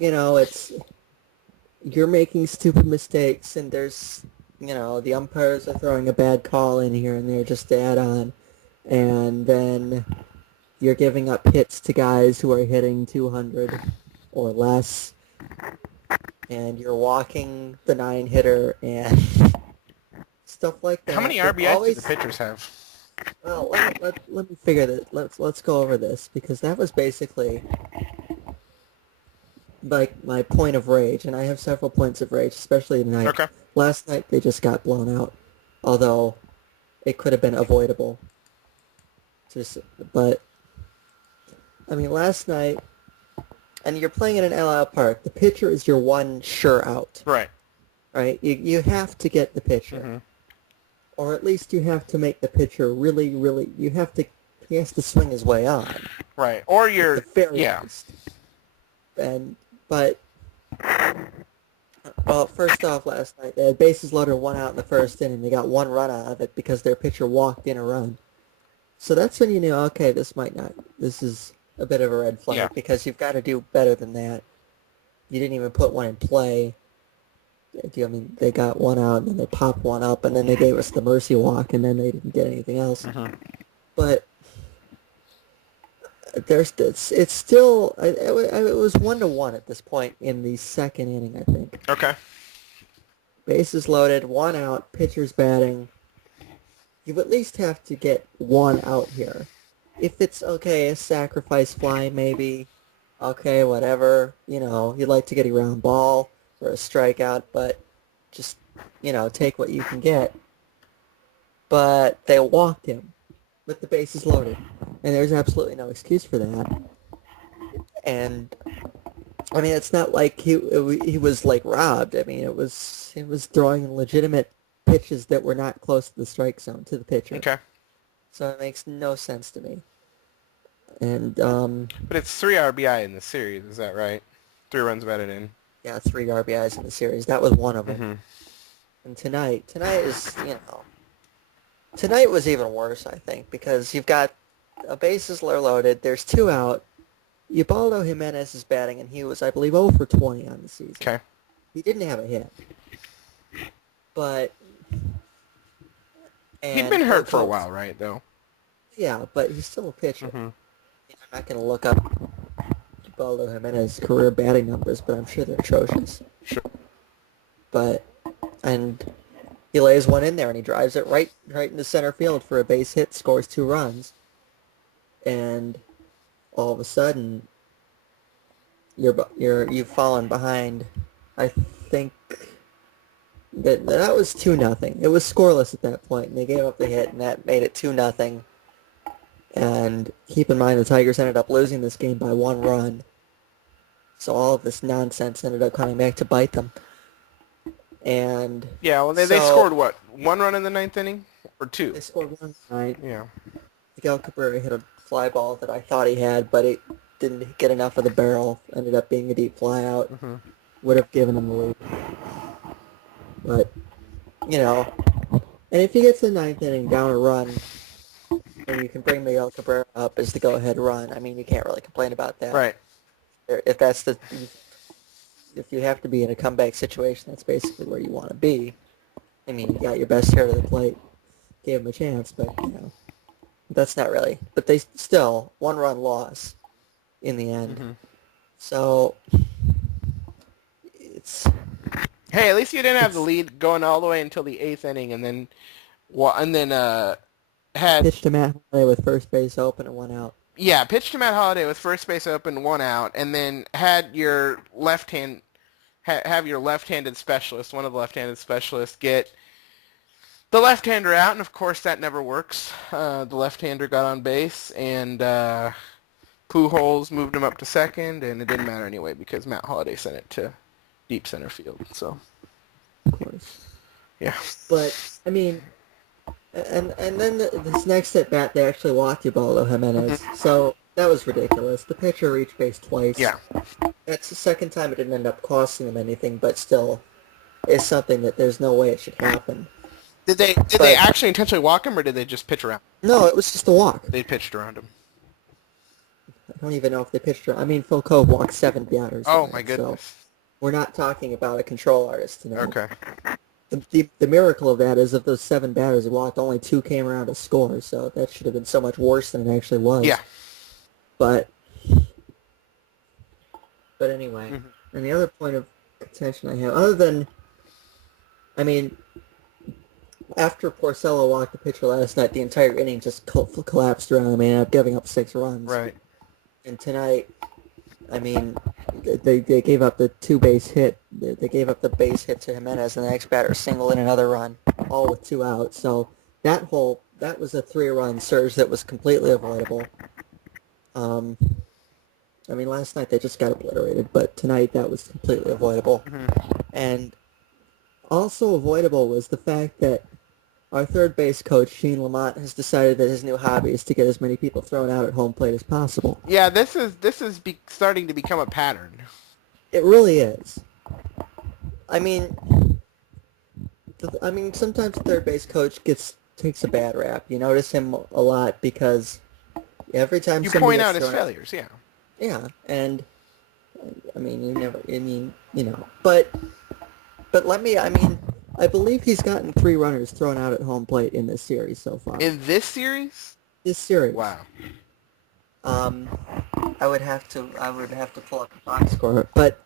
it's you're making stupid mistakes, and there's, the umpires are throwing a bad call in here and there just to add on, and then you're giving up hits to guys who are hitting 200 or less, and you're walking the nine hitter and stuff like How that. many They're RBIs do the always pitchers have? well. Let me figure that. Let's go over this because that was basically like my point of rage, and I have several points of rage, especially tonight. Okay. Last night they just got blown out, although it could have been avoidable. Just, but I mean, last night, and you're playing in an LL Park. The pitcher is your one sure out, Right. right? You have to get the pitcher, Mm-hmm. or at least you have to make the pitcher really, really. He has to swing his way on Right. Or at the you're, very yeah. least. But well, first off, last night they had bases loaded, one out in the first inning. They got one run out of it because their pitcher walked in a run. So that's when you knew, okay, this is a bit of a red flag Yeah. because you've got to do better than that. You didn't even put one in play. I mean, they got one out, and then they popped one up, and then they gave us the mercy walk, and then they didn't get anything else. Mm-hmm. But it's still, it was 1-1 at this point in the second inning, I think. Okay. Bases loaded, one out, pitcher's batting. You at least have to get one out here. If it's, okay, a sacrifice fly maybe, okay, whatever. You'd like to get a ground ball or a strikeout, but just, take what you can get. But they walked him with the bases loaded, and there's absolutely no excuse for that. And I mean, it's not like he was like robbed. I mean, he was throwing legitimate pitches that were not close to the strike zone to the pitcher. Okay. So it makes no sense to me. And But it's 3 RBI in the series, is that right? 3 runs batted in. yeah, 3 RBIs in the series. That was one of them. Mm-hmm. And tonight was even worse, I think, because you've got a bases are loaded. There's 2 out. Ubaldo Jimenez is batting, and he was, I believe, 0 for 20 on the season. Okay. He didn't have a hit. But... He'd been hurt for a while, right, though? Yeah, but he's still a pitcher. Mm-hmm. I'm not going to look up Ubaldo Jimenez's career batting numbers, but I'm sure they're atrocious. Sure. But, and he lays one in there, and he drives it right into center field for a base hit, scores 2 runs. And all of a sudden, you've fallen behind. I think that was 2-0. It was scoreless at that point, and they gave up the hit, and that made it 2-0. And keep in mind, the Tigers ended up losing this game by 1 run. So all of this nonsense ended up coming back to bite them. And yeah, well, they scored what? 1 run in the 9th inning, or 2? They scored 1 tonight. Yeah. Miguel Cabrera hit a fly ball that I thought he had, but it didn't get enough of the barrel. Ended up being a deep fly out. Mm-hmm. Would have given him the lead. But, and if he gets the 9th inning down a run, and you can bring Miguel Cabrera up as the go-ahead run, I mean, you can't really complain about that. Right. If you have to be in a comeback situation, that's basically where you want to be. I mean, you got your best hitter to the plate, gave him a chance, but, that's not really. But they still, 1-run loss in the end. Mm-hmm. So, it's... Hey, at least you didn't have the lead going all the way until the 8th inning, and then had pitched to Matt Holliday with first base open and 1 out. Yeah, pitched to Matt Holliday with first base open, 1 out, and then had your have your left-handed specialist, one of the left-handed specialists, get the left-hander out, and of course that never works. The left-hander got on base, and Pujols moved him up to second, and it didn't matter anyway because Matt Holliday sent it to deep center field. So, of course, yeah. But I mean, and then this next at bat, they actually walked Ubaldo Jimenez. So that was ridiculous. The pitcher reached base twice. Yeah. That's the second time it didn't end up costing them anything, but still, it's something that there's no way it should happen. Did they actually intentionally walk him, or did they just pitch around? No, it was just a walk. They pitched around him. I don't even know if they pitched. I mean, Phil Cove walked 7 batters Oh my tonight, so goodness. we're not talking about a control artist tonight. Okay. The miracle of that is of those 7 batters he walked, only 2 came around to score, so that should have been so much worse than it actually was. Yeah. But anyway, and the other point of contention I have, other than, I mean, after Porcello walked the pitcher last night, the entire inning just collapsed around him and ended up giving up 6 runs. Right. And tonight, I mean, they gave up the 2-base hit. They gave up the base hit to Jimenez, and the next batter singled in another run, all with 2 outs. So that was a 3-run surge that was completely avoidable. I mean, last night they just got obliterated, but tonight that was completely avoidable. And also avoidable was the fact that our third base coach, Gene Lamont, has decided that his new hobby is to get as many people thrown out at home plate as possible. Yeah, this is starting to become a pattern. It really is. I mean, sometimes the third base coach takes a bad rap. You notice him a lot because every time You somebody point out gets his thrown failures, yeah. yeah, and I mean, but I believe he's gotten 3 runners thrown out at home plate in this series so far. In this series? This series. Wow. I would have to pull up the box score, but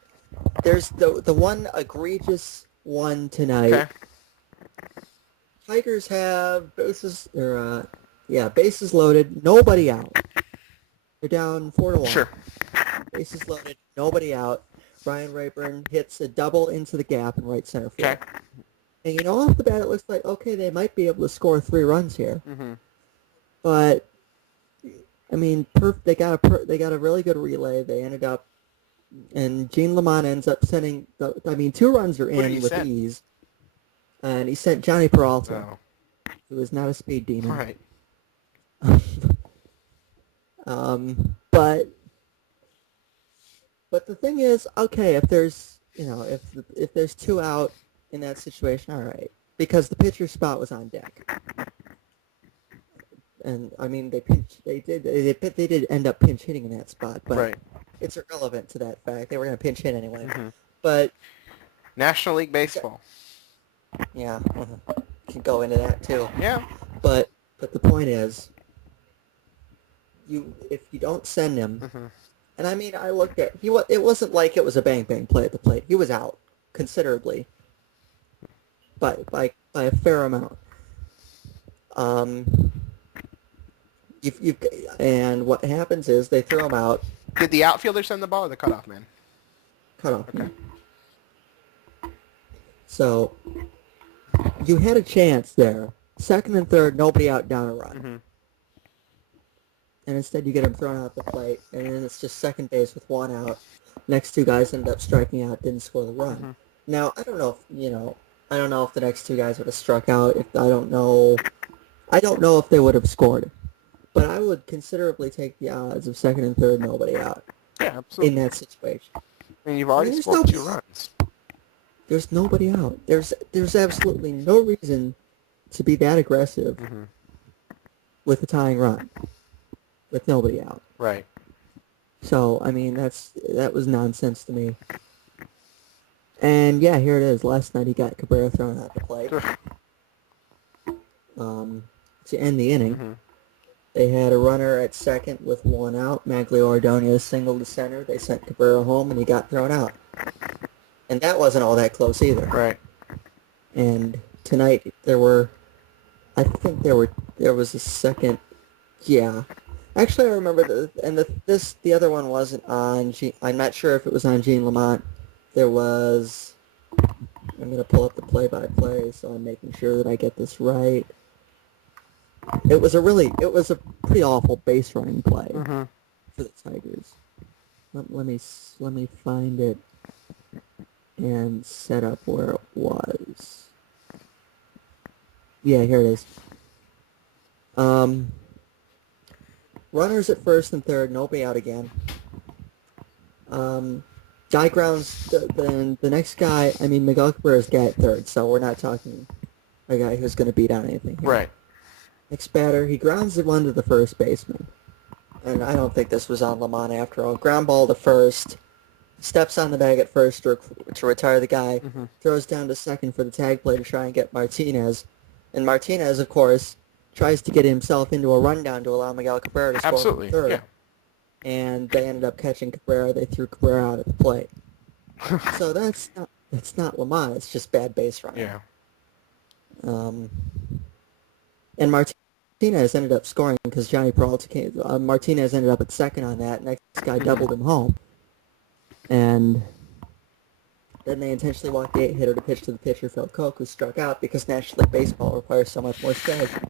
there's the one egregious one tonight. Okay. Tigers have bases loaded, nobody out. They're down 4-1. Sure. Bases loaded, nobody out. Brian Rayburn hits a double into the gap in right center field. Okay. And off the bat, it looks like, okay, they might be able to score 3 runs here. But I mean, they got a really good relay. They ended up, and Gene Lamont ends up sending 2 runs are in with ease. And he sent Johnny Peralta, who is not a speed demon. Right. But the thing is, okay, if there's if there's 2 out in that situation, all right, because the pitcher spot was on deck, and I mean they did end up pinch hitting in that spot, but it's irrelevant to that fact. They were going to pinch hit anyway, but National League Baseball. Yeah, can go into that too. Yeah. But the point is, if you don't send him, and I mean, I looked at it wasn't like it was a bang bang play at the plate. He was out considerably, by a fair amount. And what happens is they throw him out. Did the outfielder send the ball or the cutoff man? Cutoff Okay. man. So you had a chance there. Second and third, nobody out, down a run. And instead you get him thrown out the plate, and then it's just second base with 1 out. Next 2 guys ended up striking out, didn't score the run. Now, I don't know if the next 2 guys would have struck out. I don't know if they would have scored. But I would considerably take the odds of second and third, nobody out. Yeah, absolutely. In that situation. I mean, you've already scored 2 runs. There's nobody out. There's absolutely no reason to be that aggressive with a tying run with nobody out. Right. So, I mean, that was nonsense to me. And yeah, here it is. Last night he got Cabrera thrown out the plate. To end the inning. They had a runner at second with 1 out. Maglio Ordonez singled to center. They sent Cabrera home, and he got thrown out. And that wasn't all that close either. Right. And tonight there was a second. Yeah. Actually, I remember the other one wasn't on. I'm not sure if it was on Gene Lamont. There was. I'm gonna pull up the play-by-play, so I'm making sure that I get this right. It was a pretty awful base running play for the Tigers. Let me find it and set up where it was. Yeah, here it is. Runners at first and third, nobody out again. Guy grounds the next guy. I mean, Miguel Cabrera's guy at third, so we're not talking a guy who's going to beat on anything here. Right. Next batter, he grounds the one to the first baseman. and I don't think this was on Lamont after all. Ground ball to first, steps on the bag at first to retire the guy, Hmm. throws down to second for the tag play to try and get Martinez. And Martinez, of course, tries to get himself into a rundown to allow Miguel Cabrera to score from Absolutely, yeah. third. And they ended up catching Cabrera. They threw Cabrera out at the plate. So that's not Lamont. It's just bad base running. Yeah. Um, and Martinez ended up scoring because Johnny Peralta came. Martinez ended up at second on that. Next guy doubled him home. And then they intentionally walked the 8-hitter to pitch to the pitcher, Phil Koch, who struck out because National League Baseball requires so much more strategy.